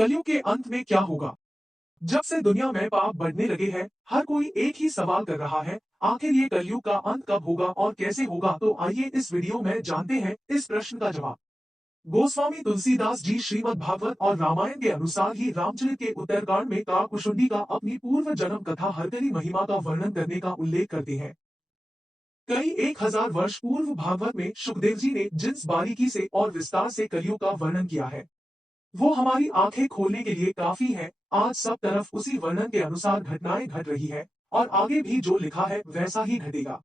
कलयुग के अंत में क्या होगा? जब से दुनिया में पाप बढ़ने लगे हैं, हर कोई एक ही सवाल कर रहा है, आखिर ये कलयुग का अंत कब होगा और कैसे होगा? तो आइए इस वीडियो में जानते हैं इस प्रश्न का जवाब। गोस्वामी तुलसीदास जी श्रीमद् भागवत और रामायण के अनुसार ही रामचरित के उत्तरकांड में काकुशुंडी का अपनी पूर्व जन्म कथा हरकरी महिमा का वर्णन करने का उल्लेख करते हैं। कई 1000 वर्ष पूर्व भागवत में सुखदेव जी ने जिस बारीकी से और विस्तार से कलयुग का वर्णन किया है, वो हमारी आंखें खोलने के लिए काफी है। आज सब तरफ उसी वर्णन के अनुसार घटनाएं घट रही है और आगे भी जो लिखा है वैसा ही घटेगा,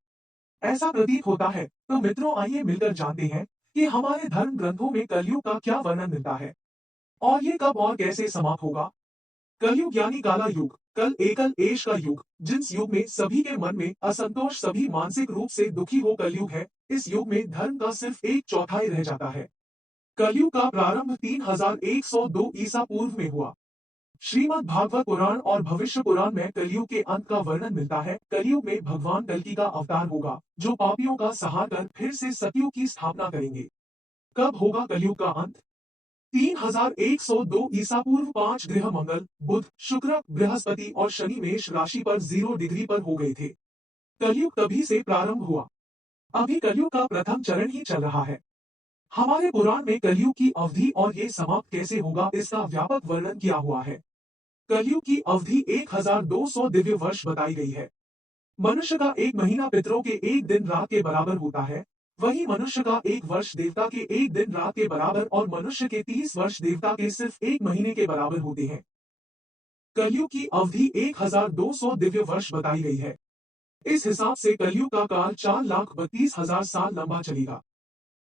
ऐसा प्रतीत होता है। तो मित्रों, आइए मिलकर जानते हैं कि हमारे धर्म ग्रंथों में कलयुग का क्या वर्णन मिलता है और ये कब और कैसे समाप्त होगा। कलयुग यानी काला युग, कल एकल एश का युग, जिस युग में सभी के मन में असंतोष, सभी मानसिक रूप से दुखी हो कलयुग है। इस युग में धर्म का सिर्फ एक चौथाई रह जाता है। कलयुग का प्रारंभ 3102 ईसा पूर्व में हुआ। श्रीमद् भागवत पुराण और भविष्य पुराण में कलयुग के अंत का वर्णन मिलता है। कलयुग में भगवान कल्कि का अवतार होगा, जो पापियों का संहार कर फिर से सतयुग की स्थापना करेंगे। कब होगा कलयुग का अंत? 3102 ईसा पूर्व 5 ग्रह मंगल, बुध, शुक्र, बृहस्पति और शनि मेष राशि पर 0 डिग्री पर हो गए थे। कलयुग तभी से प्रारंभ हुआ। अभी कलयुग का प्रथम चरण ही चल रहा है। हमारे पुराण में कलयुग की अवधि और ये समाप्त कैसे होगा इसका व्यापक वर्णन किया हुआ है। कलयुग की अवधि 1200 दिव्य वर्ष बताई गई है। मनुष्य का एक महीना पितरों के एक दिन रात के बराबर होता है। वही मनुष्य का एक वर्ष देवता के एक दिन रात के बराबर और मनुष्य के 30 वर्ष देवता के सिर्फ एक महीने के बराबर होते हैं। कलयुग की अवधि 1200 दिव्य वर्ष बताई गई है। इस हिसाब से कलयुग का काल 4,32,000 साल लंबा चलेगा।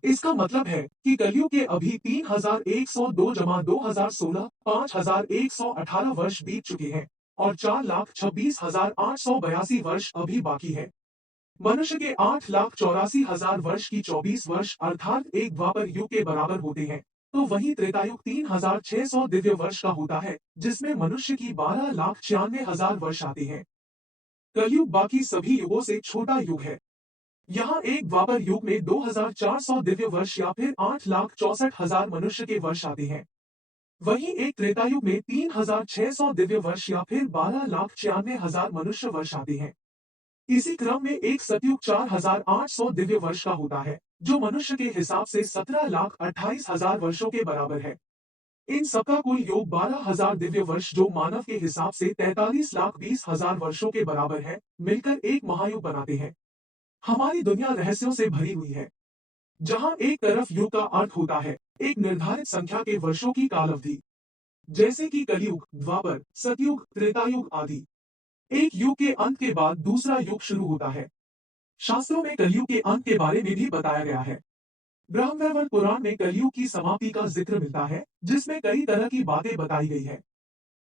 इसका मतलब है कि कलयुग के अभी 3102 जमा 2016 5118 वर्ष बीत चुके हैं और 4,26,882 वर्ष अभी बाकी है। मनुष्य के 8,84,000 वर्ष की 24 वर्ष अर्थात एक द्वापर युग के बराबर होते हैं। तो वही त्रेतायुग 3,600 दिव्य वर्ष का होता है, जिसमें मनुष्य की 12,96,000 वर्ष आते हैं। कलयुग बाकी सभी युगों से छोटा युग है। यहाँ एक द्वापर युग में 2,400 दिव्य वर्ष या फिर 8,64,000 मनुष्य के वर्ष आते हैं। वहीं एक त्रेतायुग में 3,600 दिव्य वर्ष या फिर 12,96,000 मनुष्य वर्ष आते हैं। इसी क्रम में एक सतयुग 4,800 दिव्य वर्ष का होता है, जो मनुष्य के हिसाब से 17,28,000 वर्षों के बराबर है। इन सबका कुल योग 12,000 दिव्य वर्ष, जो मानव के हिसाब से 43,20,000 वर्षों के बराबर है, मिलकर एक महायुग बनाते हैं। हमारी दुनिया रहस्यों से भरी हुई है, जहां एक तरफ युग का अर्थ होता है एक निर्धारित संख्या के वर्षों की काल अवधि, जैसे कि कलयुग, द्वापर, सतयुग, त्रेतायुग आदि। एक युग के अंत के बाद दूसरा युग शुरू होता है। शास्त्रों में कलयुग के अंत के बारे में भी बताया गया है। ब्रह्मवैवर्त पुराण में कलयुग की समाप्ति का जिक्र मिलता है, जिसमें कई तरह की बातें बताई गई है।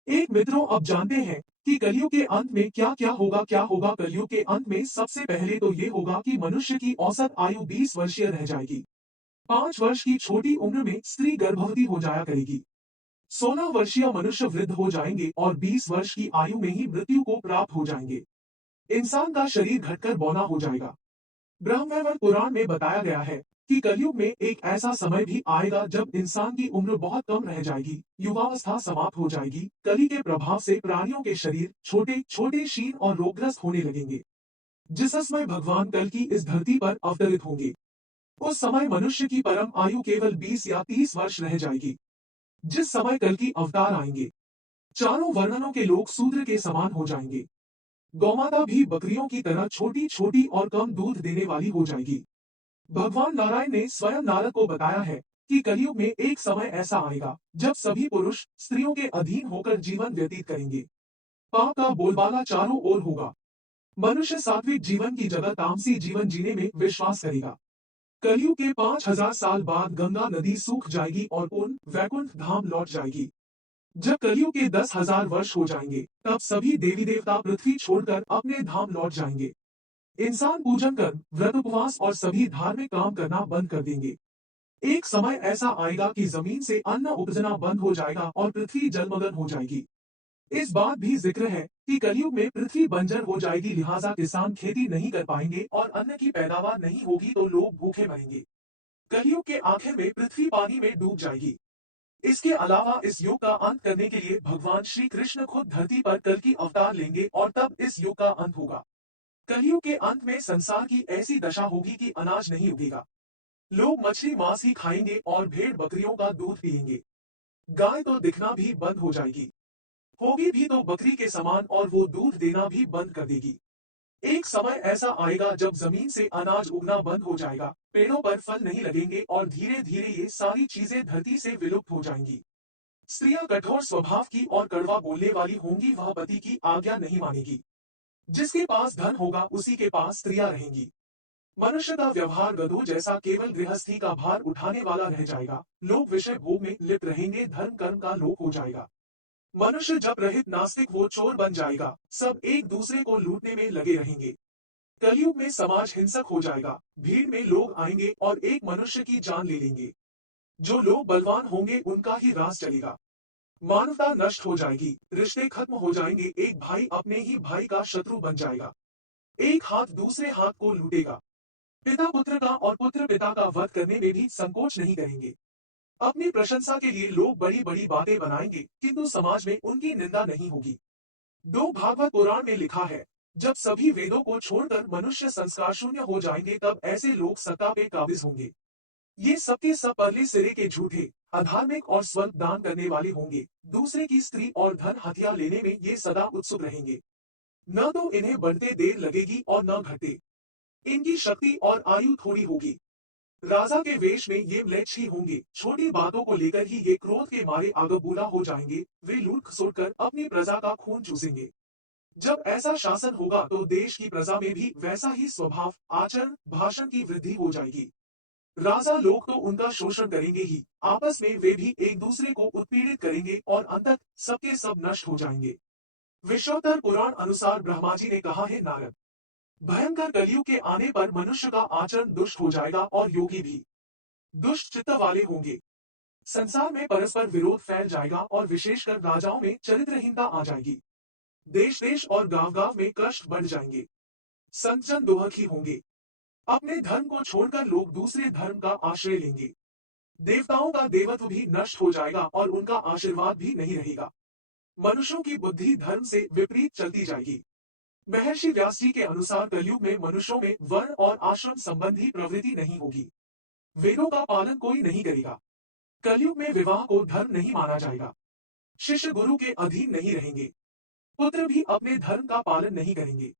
एक मित्रों, अब जानते हैं कि कलयुग के अंत में क्या क्या होगा। कलयुग के अंत में सबसे पहले तो ये होगा कि मनुष्य की औसत आयु 20 वर्षीय रह जाएगी। 5 वर्ष की छोटी उम्र में स्त्री गर्भवती हो जाया करेगी। 16 वर्षीय मनुष्य वृद्ध हो जाएंगे और 20 वर्ष की आयु में ही मृत्यु को प्राप्त हो जाएंगे। इंसान का शरीर घटकर बौना हो जाएगा। ब्रह्मवैवर्त पुराण में बताया गया है कि कलयुग में एक ऐसा समय भी आएगा जब इंसान की उम्र बहुत कम रह जाएगी, युवावस्था समाप्त हो जाएगी। कली के प्रभाव से प्राणियों के शरीर छोटे छोटे, क्षीण और रोगग्रस्त होने लगेंगे। जिस समय भगवान कल की इस धरती पर अवतरित होंगे, उस समय मनुष्य की परम आयु केवल 20 या 30 वर्ष रह जाएगी। जिस समय कल की अवतार आएंगे, चारों वर्णनों के लोग शूद्र के समान हो जाएंगे। गौमाता भी बकरियों की तरह छोटी छोटी और कम दूध देने वाली हो जाएगी। भगवान नारायण ने स्वयं नारद को बताया है कि कलयुग में एक समय ऐसा आएगा जब सभी पुरुष स्त्रियों के अधीन होकर जीवन व्यतीत करेंगे। पाप का बोलबाला चारों ओर होगा। मनुष्य सात्विक जीवन की जगह तामसी जीवन जीने में विश्वास करेगा। कलयुग के 5,000 साल बाद गंगा नदी सूख जाएगी और पूर्ण वैकुंठ धाम लौट जाएगी। जब कलयुग के 10,000 वर्ष हो जाएंगे, तब सभी देवी देवता पृथ्वी छोड़कर अपने धाम लौट जाएंगे। इंसान पूजन कर, व्रत, उपवास और सभी धार्मिक काम करना बंद कर देंगे। एक समय ऐसा आएगा कि जमीन से अन्न उपजना बंद हो जाएगा और पृथ्वी जलमग्न हो जाएगी। इस बात भी जिक्र है कि कलयुग में पृथ्वी बंजर हो जाएगी, लिहाजा किसान खेती नहीं कर पाएंगे और अन्न की पैदावार नहीं होगी तो लोग भूखे मरेंगे। कलयुग के आखिर में पृथ्वी पानी में डूब जाएगी। इसके अलावा इस युग का अंत करने के लिए भगवान श्री कृष्ण खुद धरती पर कल की अवतार लेंगे और तब इस युग का अंत होगा। कलयुग के अंत में संसार की ऐसी दशा होगी कि अनाज नहीं उगेगा। लोग मछली मांस ही खाएंगे और भेड़ बकरियों का दूध पिएंगे। गाय तो दिखना भी बंद हो जाएगी। होगी भी तो बकरी के समान और वो दूध देना भी बंद कर देगी। एक समय ऐसा आएगा जब जमीन से अनाज उगना बंद हो जाएगा, पेड़ों पर फल नहीं लगेंगे और धीरे धीरे ये सारी चीजें धरती से विलुप्त हो जाएंगी। स्त्रियां कठोर स्वभाव की और कड़वा बोलने वाली होंगी, वह पति की आज्ञा नहीं मानेगी। जिसके पास धन होगा उसी के पास स्त्रियां रहेंगी। मनुष्य का व्यवहार गधों जैसा केवल गृहस्थी का भार उठाने वाला रह जाएगा। लोग विषय भोग में लिप्त रहेंगे, धर्म कर्म का लोप हो जाएगा। मनुष्य जब रहित नास्तिक वो चोर बन जाएगा, सब एक दूसरे को लूटने में लगे रहेंगे। कलयुग में समाज हिंसक हो जाएगा, भीड़ में लोग आएंगे और एक मनुष्य की जान ले लेंगे। जो लोग बलवान होंगे उनका ही राज चलेगा। मानवता नष्ट हो जाएगी, रिश्ते खत्म हो जाएंगे, एक भाई अपने ही भाई का शत्रु बन जाएगा। एक हाथ दूसरे हाथ को लूटेगा। पिता पुत्र का और पुत्र पिता का वध करने में भी संकोच नहीं करेंगे। अपनी प्रशंसा के लिए लोग बड़ी बड़ी बातें बनाएंगे, किंतु समाज में उनकी निंदा नहीं होगी। दो भागवत पुराण में लिखा है, जब सभी वेदों को छोड़कर मनुष्य संस्कार शून्य हो जाएंगे तब ऐसे लोग सत्ता पे काबिज होंगे। ये सबके सब परले सिरे के झूठे, अधार्मिक और स्वर्ग दान करने वाले होंगे। दूसरे की स्त्री और धन हथिया लेने में ये सदा उत्सुक रहेंगे। न तो इन्हें बढ़ते देर लगेगी और न घटे। इनकी शक्ति और आयु थोड़ी होगी। राजा के वेश में ये म्लेच्छ ही होंगे। छोटी बातों को लेकर ही ये क्रोध के मारे आगबूला हो जाएंगे। वे लूट खसोट कर अपनी प्रजा का खून चूसेंगे। जब ऐसा शासन होगा तो देश की प्रजा में भी वैसा ही स्वभाव, आचरण, भाषण की वृद्धि हो जाएगी। राजा लोग तो उनका शोषण करेंगे ही, आपस में वे भी एक दूसरे को उत्पीड़ित करेंगे और अंततः सबके सब नष्ट हो जाएंगे। विश्वोत्तर पुराण अनुसार ब्रह्मा जी ने कहा है, नारद, भयंकर कलयुग के आने पर मनुष्य का आचरण दुष्ट हो जाएगा और योगी भी दुष्ट चित्त वाले होंगे। संसार में परस्पर विरोध फैल जाएगा और विशेषकर राजाओं में चरित्रहीनता आ जाएगी। देश देश और गांव गांव में कष्ट बढ़ जाएंगे। संत जन दुखी होंगे। अपने धर्म को छोड़कर लोग दूसरे धर्म का आश्रय लेंगे। देवताओं का देवत्व भी नष्ट हो जाएगा और उनका आशीर्वाद भी नहीं रहेगा। मनुष्यों की बुद्धि धर्म से विपरीत चलती जाएगी। महर्षि व्यास जी के अनुसार कलयुग में मनुष्यों में वर्ण और आश्रम संबंधी प्रवृत्ति नहीं होगी। वेदों का पालन कोई नहीं करेगा। कलयुग में विवाह को धर्म नहीं माना जाएगा। शिष्य गुरु के अधीन नहीं रहेंगे। पुत्र भी अपने धर्म का पालन नहीं करेंगे।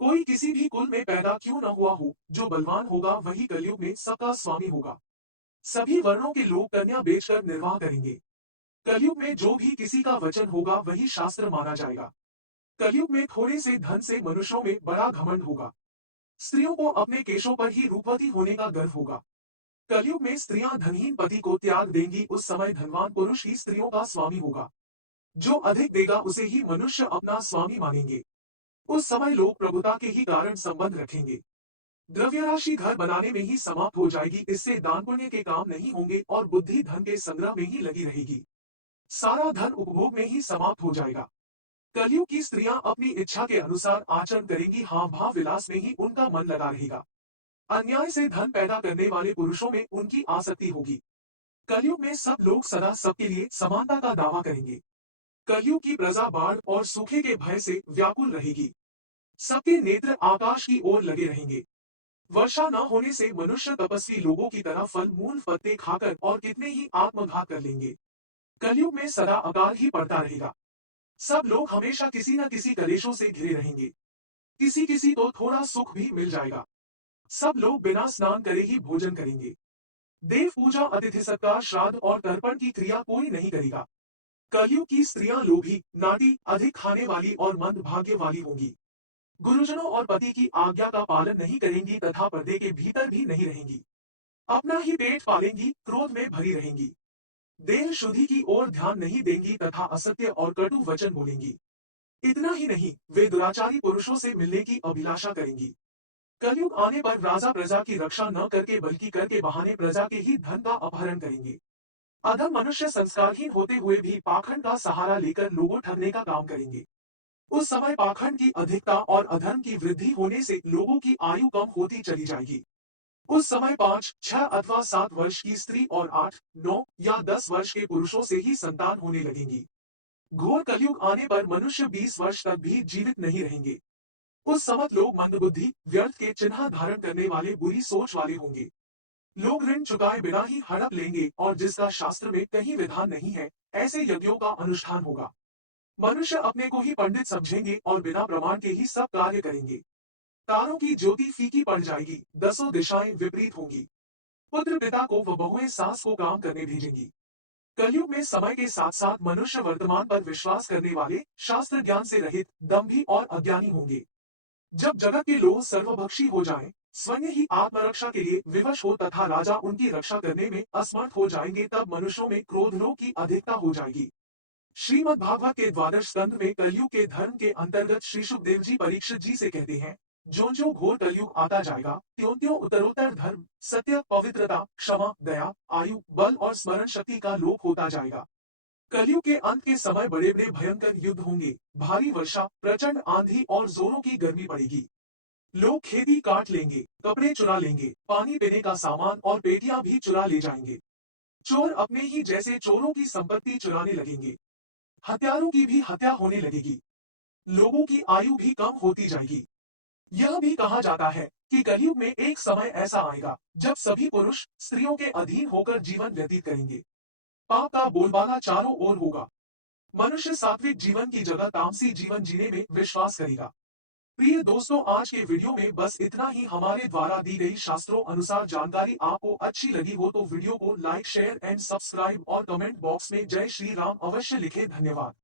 कोई किसी भी कुल में पैदा क्यों न हुआ हो, जो बलवान होगा वही कलयुग में सबका स्वामी होगा। सभी वर्णों के लोग कन्या बेचकर निर्वाह करेंगे। कलयुग में जो भी किसी का वचन होगा वही शास्त्र माना जाएगा। कलयुग में थोड़े से धन से मनुष्यों में बड़ा घमंड होगा। स्त्रियों को अपने केशों पर ही रूपवती होने का गर्व होगा। कलयुग में स्त्रियां धनहीन पति को त्याग देंगी। उस समय धनवान पुरुष ही स्त्रियों का स्वामी होगा। जो अधिक देगा उसे ही मनुष्य अपना स्वामी मानेंगे। उस समय लोग प्रभुता के ही कारण संबंध रखेंगे। द्रव्य राशि घर बनाने में ही समाप्त हो जाएगी। इससे दान पुण्य के काम नहीं होंगे और बुद्धि धन के संग्रह में ही लगी रहेगी। सारा धन उपभोग में ही समाप्त हो जाएगा। कलयुग की स्त्रियां अपनी इच्छा के अनुसार आचरण करेंगी। हाव भाव विलास में ही उनका मन लगा रहेगा। अन्याय से धन पैदा करने वाले पुरुषों में उनकी आसक्ति होगी। कलयुग में सब लोग सदा सबके लिए समानता का दावा करेंगे। कलयुग की प्रजा बाढ़ और सूखे के भय से व्याकुल रहेगी। सबके नेत्र आकाश की ओर लगे रहेंगे। वर्षा न होने से मनुष्य तपस्वी लोगों की तरह फल मूल पत्ते खाकर और कितने ही आत्मघात कर लेंगे। कलयुग में सदा अकाल ही पड़ता रहेगा। सब लोग हमेशा किसी न किसी कलेशों से घिरे रहेंगे। किसी किसी को थोड़ा सुख भी मिल जाएगा। सब लोग बिना स्नान करे ही भोजन करेंगे। देव पूजा, अतिथि सत्कार, श्राद्ध और तर्पण की क्रिया कोई नहीं करेगा। कलयुग की स्त्रियां लोभी, नाटी, अधिक खाने वाली और मंद भाग्य वाली होंगी। गुरुजनों और पति की आज्ञा का पालन नहीं करेंगी तथा पर्दे के भीतर भी नहीं रहेंगी। अपना ही पेट पालेंगी, क्रोध में भरी रहेंगी। देह शुद्धि की ओर ध्यान नहीं देंगी तथा असत्य और कटु वचन बोलेंगी। इतना ही नहीं, वे दुराचारी पुरुषों से मिलने की अभिलाषा करेंगी। कलयुग आने पर राजा प्रजा की रक्षा न करके बल्कि करके बहाने प्रजा के ही धन का अपहरण करेंगे। अधम मनुष्य संस्कारहीन होते हुए भी पाखंड का सहारा लेकर लोगों ठगने का काम करेंगे। उस समय पाखंड की अधिकता और अधर्म की वृद्धि होने से लोगों की आयु कम होती चली जाएगी। उस समय 5, 6 अथवा 7 वर्ष की स्त्री और 8, 9 या 10 वर्ष के पुरुषों से ही संतान होने लगेंगी। घोर कलयुग आने पर मनुष्य 20 वर्ष तक भी जीवित नहीं रहेंगे। उस समय लोग मंदबुद्धि, व्यर्थ के चिन्ह धारण करने वाले, बुरी सोच वाले होंगे। लोग ऋण चुकाए बिना ही हड़प लेंगे और जिसका शास्त्र में कहीं विधान नहीं है, ऐसे यज्ञों का अनुष्ठान होगा। मनुष्य अपने को ही पंडित समझेंगे और बिना प्रमाण के ही सब कार्य करेंगे। तारों की ज्योति फीकी पड़ जाएगी, दसों दिशाएं विपरीत होंगी। पुत्र पिता को व बहुएं सास को काम करने भेजेंगी। कलयुग में समय के साथ साथ मनुष्य वर्तमान पर विश्वास करने वाले, शास्त्र ज्ञान से रहित, दंभी और अज्ञानी होंगे। जब जगत के लोग सर्वभक्षी हो जाएं, स्वयं ही आत्मरक्षा के लिए विवश हो तथा राजा उनकी रक्षा करने में असमर्थ हो जाएंगे, तब मनुष्यों में क्रोध लोभ की अधिकता हो जाएगी। श्रीमद् भागवत के द्वादश स्कंध में कलयुग के धर्म के अंतर्गत श्री सुखदेव जी परीक्षित जी से कहते हैं, जो जो घोर कलयुग आता जाएगा, त्यों त्यों उत्तरोत्तर धर्म, सत्य, पवित्रता, क्षमा, दया, आयु, बल और स्मरण शक्ति का लोप होता जाएगा। कलयुग के अंत के समय बड़े बड़े भयंकर युद्ध होंगे, भारी वर्षा, प्रचंड आंधी और जोरों की गर्मी पड़ेगी। लोग खेती काट लेंगे, कपड़े चुरा लेंगे, पानी पीने का सामान और पेटियां भी चुरा ले जाएंगे। चोर अपने ही जैसे चोरों की संपत्ति चुराने लगेंगे। हत्यारों की भी हत्या होने लगेगी। लोगों की आयु भी कम होती जाएगी। यह भी कहा जाता है कि कलयुग में एक समय ऐसा आएगा जब सभी पुरुष स्त्रियों के अधीन होकर जीवन व्यतीत करेंगे। पाप का बोलबाला चारों ओर होगा। मनुष्य सात्विक जीवन की जगह तामसी जीवन जीने में विश्वास करेगा। प्रिय दोस्तों, आज के वीडियो में बस इतना ही। हमारे द्वारा दी गई शास्त्रों अनुसार जानकारी आपको अच्छी लगी हो तो वीडियो को लाइक, शेयर एंड सब्सक्राइब और कमेंट बॉक्स में जय श्री राम अवश्य लिखें। धन्यवाद।